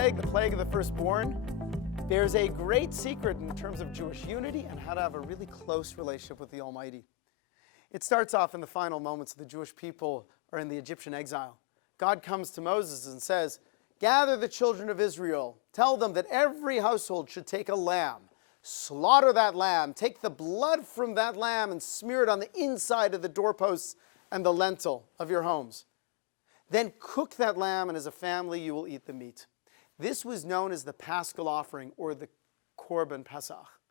plague, the plague of the firstborn, there's a great secret in terms of Jewish unity and how to have a really close relationship with the Almighty. It starts off in the final moments the Jewish people are in the Egyptian exile. God comes to Moses and says, "Gather the children of Israel. Tell them that every household should take a lamb. Slaughter that lamb. Take the blood from that lamb and smear it on the inside of the doorposts and the lintel of your homes. Then cook that lamb, and as a family you will eat the meat." This was known as the Paschal offering, or the Korban Pesach.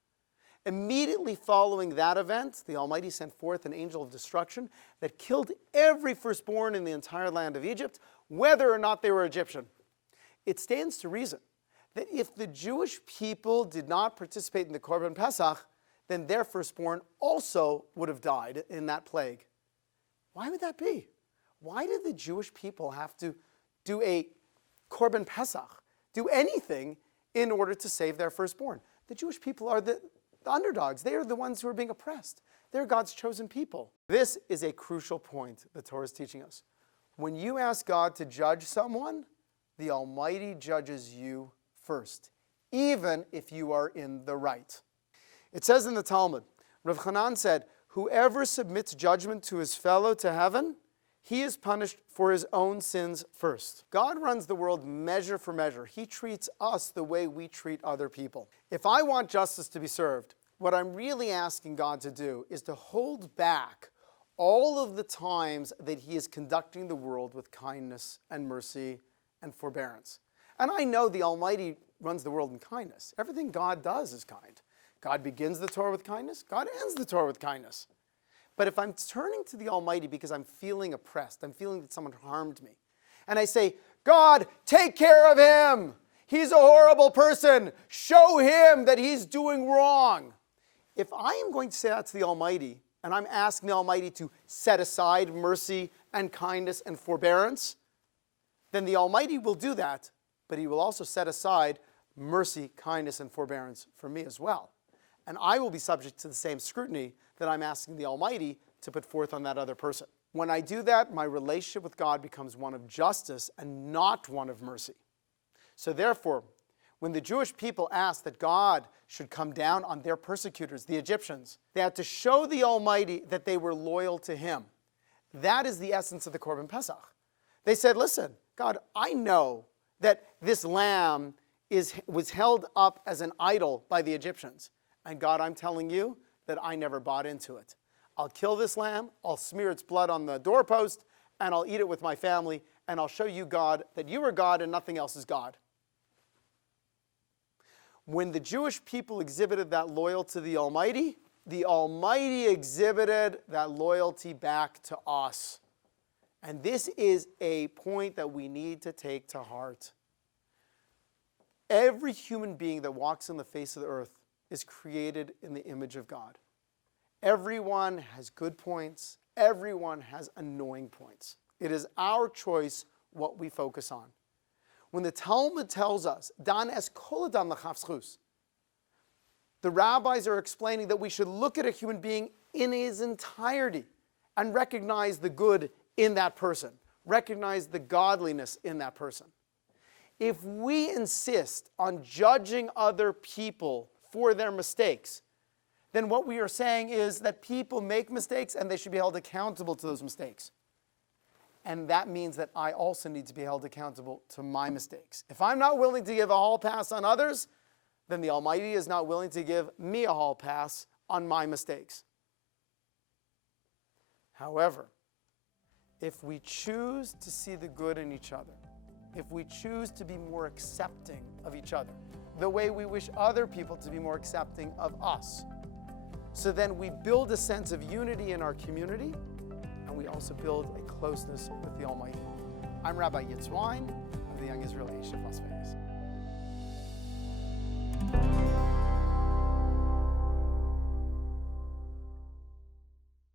Immediately following that event, the Almighty sent forth an angel of destruction that killed every firstborn in the entire land of Egypt, whether or not they were Egyptian. It stands to reason that if the Jewish people did not participate in the Korban Pesach, then their firstborn also would have died in that plague. Why would that be? Why did the Jewish people have to do a Korban Pesach, do anything in order to save their firstborn? The Jewish people are the underdogs. They are the ones who are being oppressed. They're God's chosen people. This is a crucial point the Torah is teaching us. When you ask God to judge someone, the Almighty judges you first, even if you are in the right. It says in the Talmud, Rav Hanan said, "Whoever submits judgment to his fellow to heaven, he is punished for his own sins first." God runs the world measure for measure. He treats us the way we treat other people. If I want justice to be served, what I'm really asking God to do is to hold back all of the times that he is conducting the world with kindness and mercy and forbearance. And I know the Almighty runs the world in kindness. Everything God does is kind. God begins the Torah with kindness. God ends the Torah with kindness. But if I'm turning to the Almighty because I'm feeling oppressed, I'm feeling that someone harmed me, and I say, "God, take care of him. He's a horrible person. Show him that he's doing wrong." If I am going to say that to the Almighty, and I'm asking the Almighty to set aside mercy and kindness and forbearance, then the Almighty will do that, but he will also set aside mercy, kindness, and forbearance for me as well. And I will be subject to the same scrutiny that I'm asking the Almighty to put forth on that other person. When I do that, my relationship with God becomes one of justice and not one of mercy. So therefore, when the Jewish people asked that God should come down on their persecutors, the Egyptians, they had to show the Almighty that they were loyal to him. That is the essence of the Korban Pesach. They said, "Listen, God, I know that this lamb was held up as an idol by the Egyptians. And God, I'm telling you that I never bought into it. I'll kill this lamb, I'll smear its blood on the doorpost, and I'll eat it with my family, and I'll show you, God, that you are God and nothing else is God." When the Jewish people exhibited that loyalty to the Almighty exhibited that loyalty back to us. And this is a point that we need to take to heart. Every human being that walks on the face of the earth is created in the image of God. Everyone has good points. Everyone has annoying points. It is our choice what we focus on. When the Talmud tells us, "Dan es kol adam l'chavschus," the rabbis are explaining that we should look at a human being in his entirety and recognize the good in that person, recognize the godliness in that person. If we insist on judging other people for their mistakes, then what we are saying is that people make mistakes and they should be held accountable to those mistakes. And that means that I also need to be held accountable to my mistakes. If I'm not willing to give a hall pass on others, then the Almighty is not willing to give me a hall pass on my mistakes. However, if we choose to see the good in each other, if we choose to be more accepting of each other, the way we wish other people to be more accepting of us, so then we build a sense of unity in our community, and we also build a closeness with the Almighty. I'm Rabbi Yitzwine of the Young Israel Yeshiva Las Vegas.